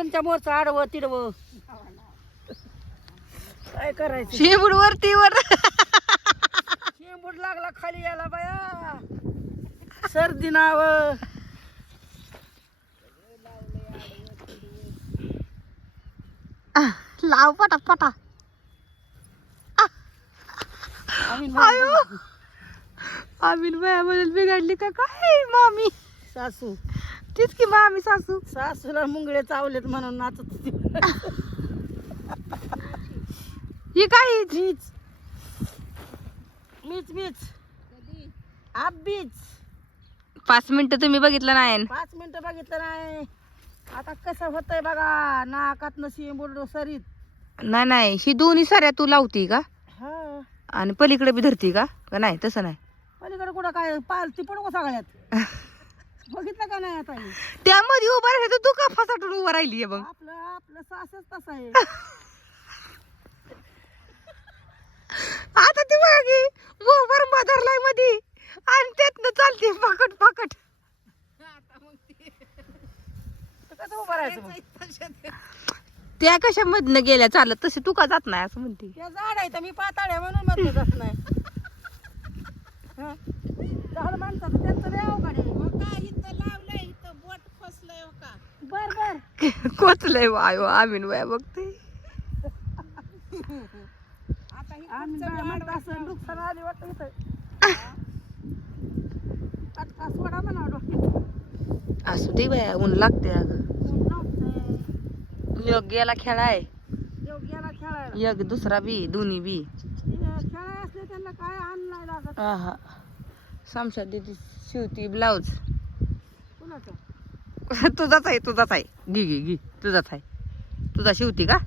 तुमच्या मोरचं आडवं तिडवं. काय करायचं? शेंबूड वरती वर. शेंबूड लागला खाली याला बाया. सर्दी नाव. लाव पटा पटा आम्ही वयामध्ये बिघडली का काय मामी? सासू. तीच की मामी सासू. सासूला मुंगळे चावलेत म्हणून नाचत होती. ही काय मीच. मीच मीच. आबीच पाच मिनिटं तुम्ही बघितलं नाही. पाच मिनिटं बघितलं नाही. आता कसं होतंय बघा नाकात शेंबूड सरीत. नाही नाही ही दोन्ही साऱ्या तू लावती का? हा. आणि पलीकडे बी धरती का? का नाही तसं नाही? पलीकडे कुठं काय पालती पडू सगळ्यात बघितलं का नाही आता हे? त्यामध्ये उभा राहायचं तू का फसाटून उभा राहिली बघ? आपलं आपलं सासच तसं आहे. आता ती बघा की मधरलायमध्ये आणि त्यातनं चालते पाकट पाकट. तर कसं उभं राहायचं मग? त्या कशा मधनं गेल्या चालत तसे तू का जात नाही असं म्हणते? त्या झाड आहे तर मी पाताळ आहे म्हणून मधलं जात नाही. हा? झाड माणसाचं त्यांचं लय अवघड आहे. बर बर. कोचलंय वायो आम्ही वया बघते आम्ही बाया असं नुकसान आली वाटतं इथं. टटका सोडा म्हणा डोक्यात. असू दे बाया ऊन लागते अगं. योग गेला खेळाय. गेला खेळायला. एक दुसरा बी दोन्ही बी. हे खेळाय असले त्यांना काय आण नाही लागत. हा समशा दिदी शिवती ब्लाऊज. तुझाच आहे तुझाच आहे. घे घे घे. तुझाच आहे. तुझा शिवती का?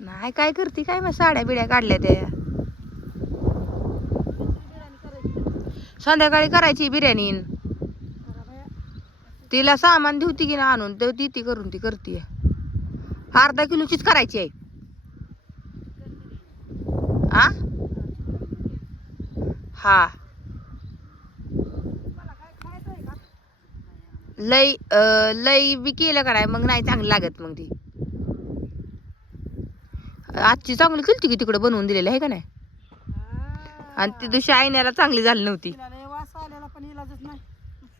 नाही काय करते? काय मग साड्या बिड्या काढल्या त्या. संध्याकाळी करायची बिर्याणी. तिला सामान देवती की ना आणून तर ती ती करून ती करते. अर्धा किलोचीच करायची आहे. आ? हा मला काय खायचं आहे का लई अं, लई बी केलं का नाही मग नाही चांगली लागत मग ती. आजची चांगली केली की तिकडे बनवून दिलेली आहे का नाही. आणि ती दिवशी आईण्याला चांगली झाली नव्हती.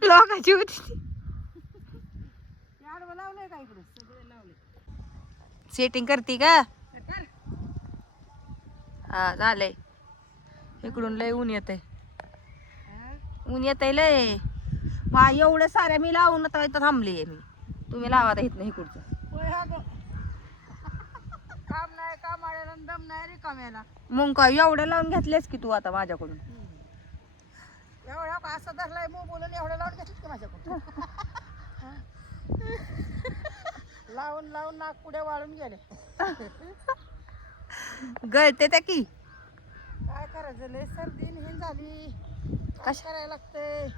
लय लोकांची होती सेटिंग करते का? हा झालंय. इकडून लय ऊन येत आहे? ऊन येत आहे लय. मा एवढ्या साऱ्या मी लावून आता इथं थांबली मी. तुम्ही लावा आता इथनं इकडचं. हा. काम नाही काम आलेला दम नाही रिकाम्याला मग काय एवढ्या लावून घेतल्यास की तू आता माझ्याकडून? एवढा का असं धरलाय मग बोलून एवढं लावून घेतलं की माझ्याकडून? लावून लावून नाक पुढे वाळून गेले. गळते त्या की. काय करायचं? लय सर्दी झाली. कशा- करायला लागतंय?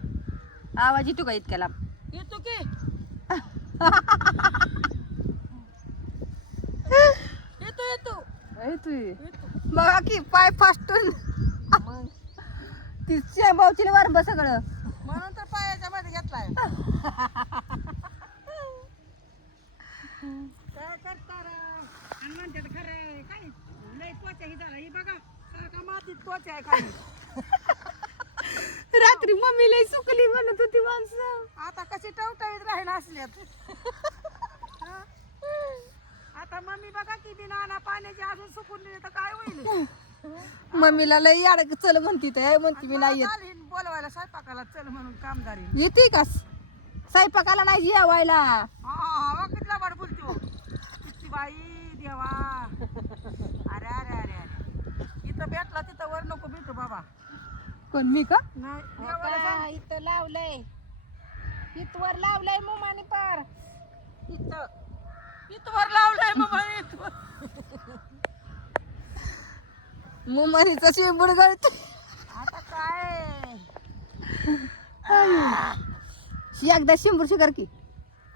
आवाज येतो का इतक्या लांब येतो की. येतो येतो. येतो. बघा की पाय फास्टून मग? ती शेंबावची वारंब सगळं. म्हणून तर पायाच्या मध्ये घेतलाय. काय करता रे? खरं काय? लय त्वचा ही झाला. ही बघा मातीत त्वचा आहे खाली. रात्री मम्मी लय सुकली म्हणत होती माणसं. आता कशी टवटवीत राहील असल्यात. हा? आता मम्मी बघा किती नाना पाण्याची अजून सुकून दिली तर काय होईल. मम्मीला लय याड चल म्हणती तर म्हणती मी नाही येत. बोलवायला स्वयंपाकाला चल म्हणून कामगारी येते का? स्वयंपाकाला नाही जेवायला. हा कितला वाट बोलतो किती बाई देवा. अरे अरे अरे अरे. इथं भेटला तिथं वर नको भेटू बाबा. कोण मी का? नाही. इथं लावलंय. इथवर लावलंय मुमाने पार. इथं. इथवर लावलंय बाबा इथवर. मुमारीचा शेंबूड गळते आता काय? एकदा शेंबूड शिकार की.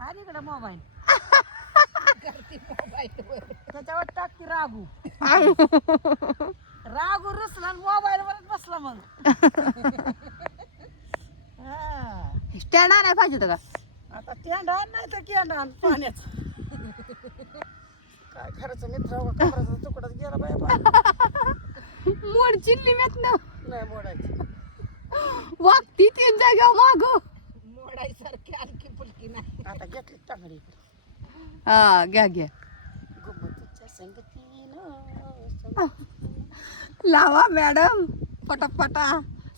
आणि इकडे मोबाईल. त्याच्यावर टाकते रागू. रागू रुसला मोबाईल वरच बसला मग. हा. स्टँड आणाय पाहिजे होतं का? आता केंडा आण नाही तर केंडा आण पाण्यात काय खरंच मित्र कमराचा तुकडाच गेला बाय बाय मोड चिल्ली मेत ना नाही मोडायची. वागती तीन जाग्या माग. मोडायसारखी आणखी फुलकी नाही. आता घेतली टांगडी हा घ्या घ्या. गुम्मतीच्या संगतीनं लावा मॅडम. पटापटा.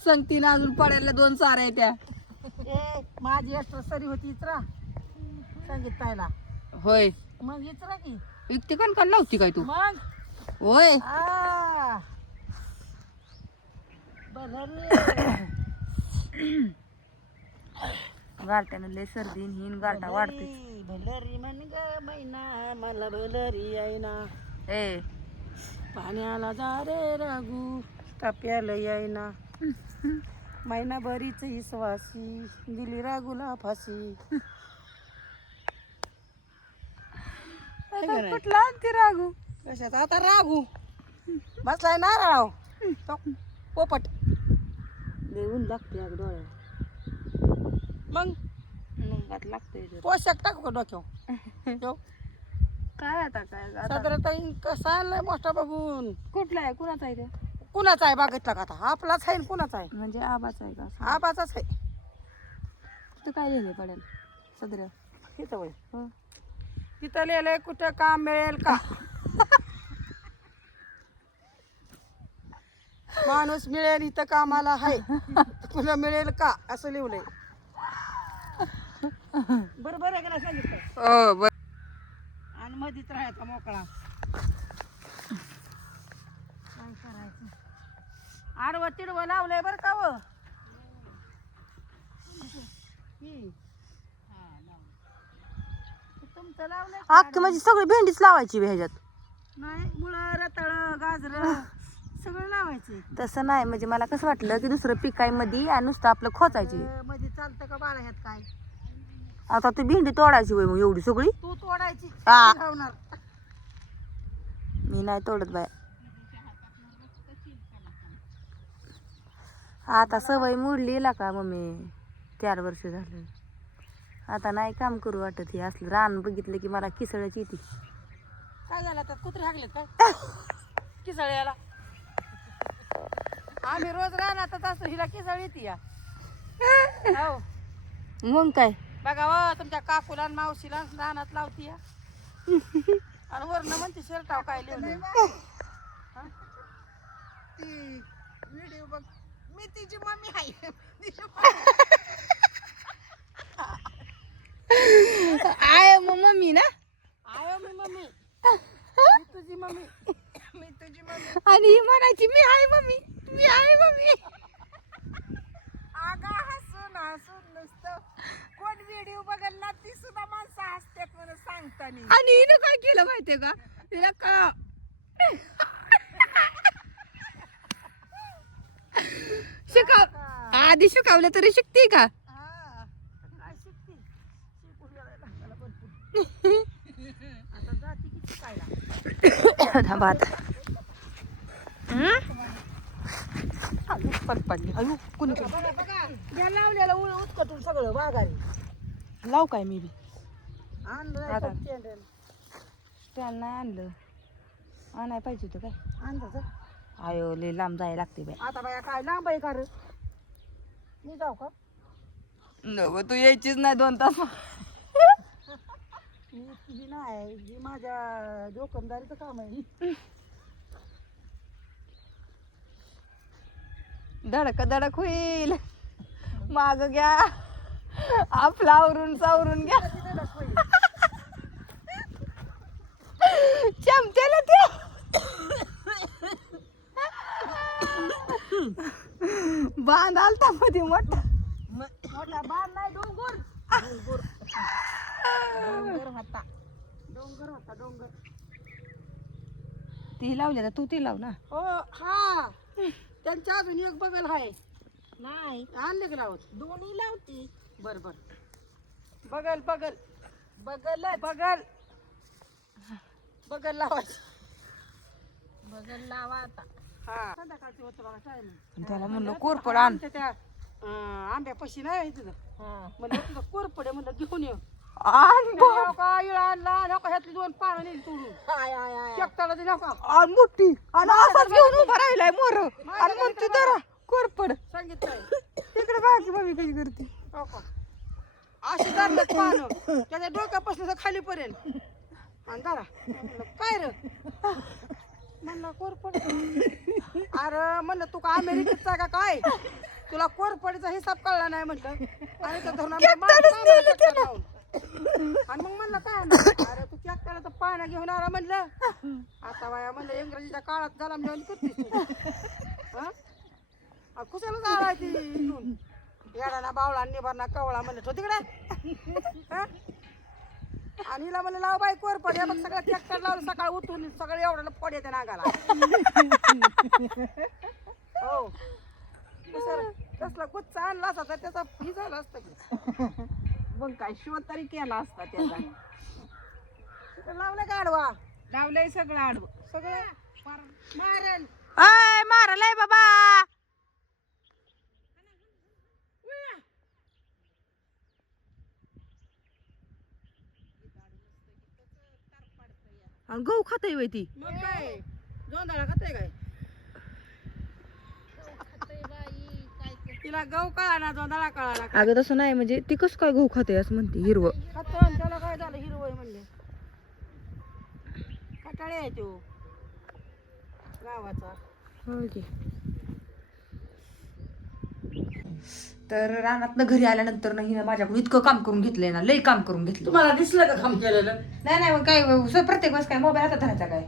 संगतीनं अजून पडायला दोन साऱ्या त्या. ए माझी एक्स्ट्रा सरी होती इचरा. संगीत पाहिला होय. मग इचरा की. युक्ती कोण कोण लावती काय तू? मग? होय. आ. बरं गारट्यानं लय सर्दी न हिन गारटा वाढते भलरी म्हण ग मैना मला भलरी येईना ए. पाण्याला जा रे रागू ताप्याला येईना मैना बरीच विश्वासी दिली रागूला फाशी? कुठला आणते रागू कशात आता रागू बसलाय नारळाव तो पोपट. देऊन लागते अगं डोळ्याला. मग? मुंगात लागतंय पोशाख टाकू का डोक्यावर? ठेव. काय आता काय आता? साधारणतः कसा आणलाय मोठा बघून? कुठला आहे? कुणाचा आहे ते? कुणाचा आहे बागितला का आता? आपलाच आहे न कुणाचा आहे? म्हणजे आबाचा आहे का? आबाचाच आहे. तू काय लिहिले पडेल? सदऱ्या तिथं वय हो. तिथं लिहिलंय कुठं काम मिळेल का? माणूस मिळेल इथं कामाला आहे तुला मिळेल का? असं लिहिलंय बरोबर आहे का नाही सांगितलं? हो मधीच राहायचा मोकळा. काय करायचं? आडवं तिडवं लावलंय बरं का व ही. तुमचं लावलंय का अख्खी म्हणजे सगळी भेंडीच लावायची बे ह्याच्यात. नाही मुळं रताळ गाजर सगळं लावायचे. तसं नाही म्हणजे मला कसं वाटलं की दुसरं पीक आहे मध्ये आणि नुसतं आपलं खोचायची. मध्ये चालतं का बाळा ह्यात काय? आता ती भेंडी तोडायची होय मग एवढी सगळी? तोडायची. हा. लावणार मी नाही तोडत बाय. आता सवय मोडली ला का मम्मी? चार वर्ष झालं. आता नाही काम करू वाटत हे असलं. रान बघितलं की मला किसळच येते. काय झालं आता? कुत्रे हागलेत काय? किसळ्याला आम्ही रोज रानातच असतो. हिला किसळ येते या. हो. मग काय? बघा व तुमच्या काकूला आणि मावशीला रानात लावती या. आणि वरनं म्हणते शर्टाव काय लिहिलं ती व्हिडिओ बघ. मी तिची मम्मी आहे. आहे मग मम्मी ना? आयो मी मम्मी. मी तुझी मम्मी. मी तुझी मम्मी. आणि ही म्हणायची मी आहे मम्मी. मी आहे मम्मी. अगं हसून नुसतं कोण व्हिडिओ बघल ना ती सुद्धा माणसं हसतात म्हणून सांगताना. आणि हिनं काय केलं माहितीये का? तिला का शिकाव. आधी शिकवलं तरी शिकते का? हा. काय शिकते? लागला भरपूर आता जाती की शिकायला थांबा आता. अयो, पड पडली अयो कुणी बघा बघा या लावलेलं उळ उत्कटून सगळं वाघारी लाव काय मी बी आणलं आता. स्टँड नाही आणलं आणाय पाहिजे होतं काय आणलं का? आयो लय लांब जायला लागते बाई आता बाया काय लांब आहे का रे मी जाऊ का नको तू यायचीच नाही दोन तास मी ही नाही ही माझ्या जोखमदारीचं काम आहे धडक धडक होईल. माग घ्या. आपला आवरून सावरून घ्या. चमच्याला ते. बांध आलता मध्ये मोठा. मोठा बाण नाही डोंगर. डोंगर डोंगर होता. डोंगर होता डोंगर. ती लावली तू ती लाव ना. हो हा. त्यांच्या अजून एक बगल आहे नाही. आणले का लावत? दोन्ही लावती. बर बर. बगल बगल. बघल बगल. बगल लावायची. बघल लावा आता. हा. संध्याकाळची होतं बघा टाइम त्याला म्हणलं कोरपड आण. त्या आंब्यापाशी नाही तिथं हा. म्हणलं तुझं कोरपडे म्हणलं घेऊन ये. आणि बा- हो का इळा आणला का ह्यातली दोन पानं नेली तोडून. शेकताला दिली का आणि मोठी. आणि असाच घेऊन उभा राहिलाय मोर. आणि म्हणते जरा कोरपड. सांगितलंय. तिकडे बाकी मम्मी कशी करते. अशी धरलं पानं. त्याच्या डोक्यापासून तर खालीपर्यंत आणि जरा. म्हणलं, काय रे? म्हणलं कोरपड. अरे म्हणलं तू का अमेरिकेचा का काय? तुला कोरपडीचा हिसाब कळला नाही म्हटलं आणि त्या चक्कर लावून. आणि मग म्हणलं काय आणलं? अरे तू ट्रॅक्टरला घेऊन आला म्हणलं. आता वाया म्हणलं इंग्रजीच्या काळात झाला म्हणजे करतेस कुशाला झाला ती इथून? येडाना बावळा निभारना कवळा म्हणलं तो तिकडे. आणि हिला म्हणलं लाव बाई कोर पड मग सगळं ट्रॅक्टर लावलं सकाळ उठून सगळं एवढं फोड येते नागाला. हो. सर कसला गुच्चा आणला असता तर त्याचा फी झाला असतं की. मग काय शोध तरी केला असता त्याचा. लावलं गाडवा लावलंय सगळं आडवं. सगळं? मारेल. अय मारलाय बाबा. आणि गहू खाताय वय ती. मग काय? जोंधळा खाते काय? तिला गहू कळा ना जोंधळा कळाला. अगं तसं नाही म्हणजे ती कसं काय गहू खाते असं म्हणते हिरवं. खातो त्याला काय झालं? हिरवय म्हणले. कटाळे आहे तो. गावाचा. तर रानातनं घरी आल्यानंतर ना हिनं माझ्याकडून इतकं काम करून घेतलंय ना लई काम करून घेतलं. तुम्हाला दिसलं का काम केलेलं? नाही नाही मग काय स- प्रत्येक वेळेस काय मोबाईल हातात राहायचा काय?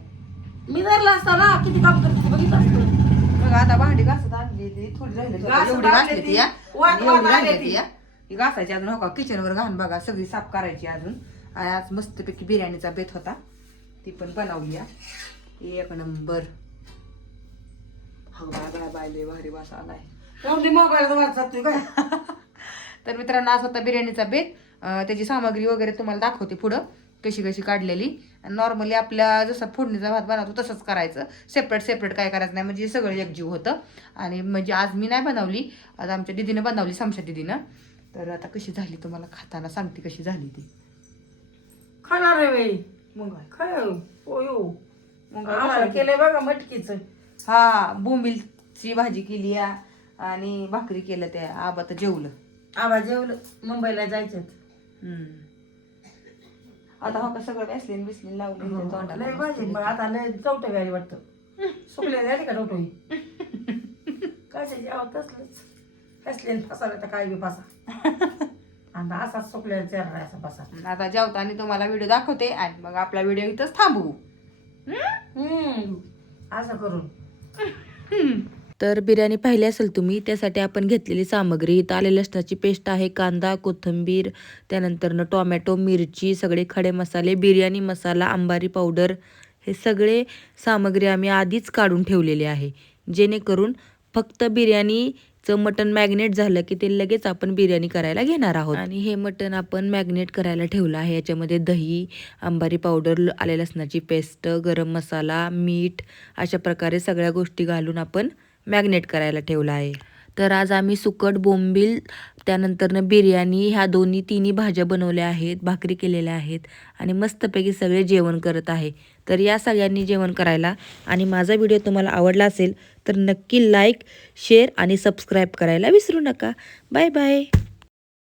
मी धरला असता ना किती काम करते बघितलं असतं. मग आता भांडी घासत आणली ती थोडी राहिली होती. घासत एवढी आणली घासली ती. ती या वाट आणि एवढी वाट राहिली आली ती ती. या ही घासायची अजून हो का किचनवर घाण बघा सगळी साफ करायची अजून. आणि आज मस्तपैकी बिर्याणीचा बेत होता. ती पण बनवली या एक नंबर. बाय बाय लय भारी वास आलाय. एवढी मोबाईल वाट जातोय काय? तर मित्रांनो आज होता बिर्याणीचा बेत. त्याची सामग्री वगैरे तुम्हाला दाखवते पुढं कशी कशी काढलेली. नॉर्मली आपल्या जसं फोडणीचा भात बनवतो तसंच करायचं. सेपरेट सेपरेट काय करायचं नाही म्हणजे सगळं एकजीव होतं. आणि म्हणजे आज मी नाही बनवली आज आमच्या दिदीनं बनवली समशा दिदीनं. तर आता कशी झाली तुम्हाला खाताना सांगते कशी झाली ती. खाणार आहे बाई. मग काय? हो? यो मग आम्हाला केलंय बघा मटकीच. हा बोंबिलची भाजी केली या आणि भाकरी केलं त्या आबा तर जेवलं. आबा जेवलं. मुंबईला जायचं. आता हो का सगळं वॅसलीन बिसलीन लावलं इथे तोंडाला लय भाजी मस्त मग आता लय चौटे गाडी वाटतं. सुकले झाली का टोटोई? काय जेव्हा तसलंच. फसले फसाले तर काय बी फसा. आता असाच सुकलेला चेहरा असा फसा आता जेवताना तुम्हाला व्हिडिओ दाखवते आणि मग आपला व्हिडिओ इथंच थांबवू हम्म असं करून. तर बिर्याणी पाहिली असेल तुम्ही त्यासाठी आपण घेतलेली सामग्री इथं आले लसणाची पेस्ट आहे कांदा कोथिंबीर त्यानंतरनं टोमॅटो मिरची सगळे खडे मसाले बिर्याणी मसाला अंबारी पावडर हे सगळे सामग्री आम्ही आधीच काढून ठेवलेले आहे. जेणेकरून फक्त चं मटण मॅग्नेट झालं की ते लगेच आपण बिर्याणी करायला घेणार आहोत. आणि हे मटण आपण मॅग्नेट करायला ठेवलं आहे. याच्यामध्ये दही अंबारी पावडर आले लसणाची पेस्ट गरम मसाला मीठ अशा प्रकारे सगळ्या गोष्टी घालून आपण मॅग्नेट करायला ठेवलं आहे. तर आज आम्ही सुकट बोंबील त्यानंतरनं बिर्याणी ह्या दोन्ही तिन्ही भाज्या बनवल्या आहेत भाकरी केलेल्या आहेत आणि मस्तपैकी सगळे जेवण करत आहे. तर या सगळ्यांनी जेवण करायला आणि माझा व्हिडिओ तुम्हाला आवडला असेल तर नक्की लाईक शेअर आणि सबस्क्राईब करायला विसरू नका. Bye bye.